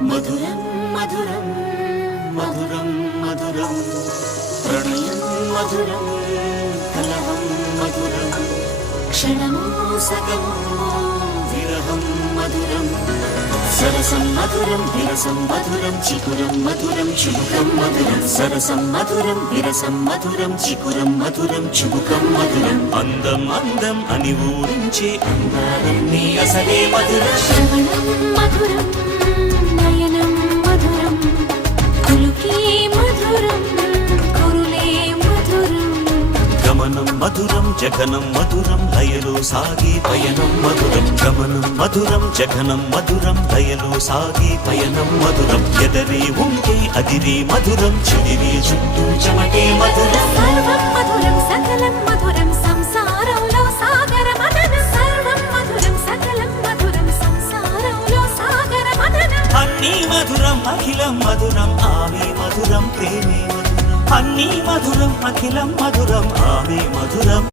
మధురం మధురం మధురం మధురం ప్రణయం మధురం కలహం మధురం క్షణము సగము విరహం మధురం సరసం మధురం విరసం మధురం చికురం మధురం చుబుకం మధురం సరసం మధురం విరసం మధురం చికురం మధురం చుబుకం మధురం అందం అందం అని ఊరించే అందాలన్నీ అసలే మధురం శ్రవణం మధురం నయనం మధురం కులుకే మధురం కురులే మధురం గమనం మధురం జగనం మధురం లయలో సాగే పయనం మధురం గమనం మధురం జగనం మధురం లయలో సాగే పయనం మధురం ఎదరే ఉంటే అదిరే మధురం చెదిరే చుట్టూ చెమటే మధురం సర్వం మధురం సకలం మధురం సంసారంలో సాగర మదనం సర్వం మధురం సకలం మధురం సంసారంలో సాగర మదనం అన్నీ మధురం అఖిలం మధురం ఆమె మధురం ప్రేమే మధురం అన్నీ మధురం అఖిలం మధురం ఆమె మధురం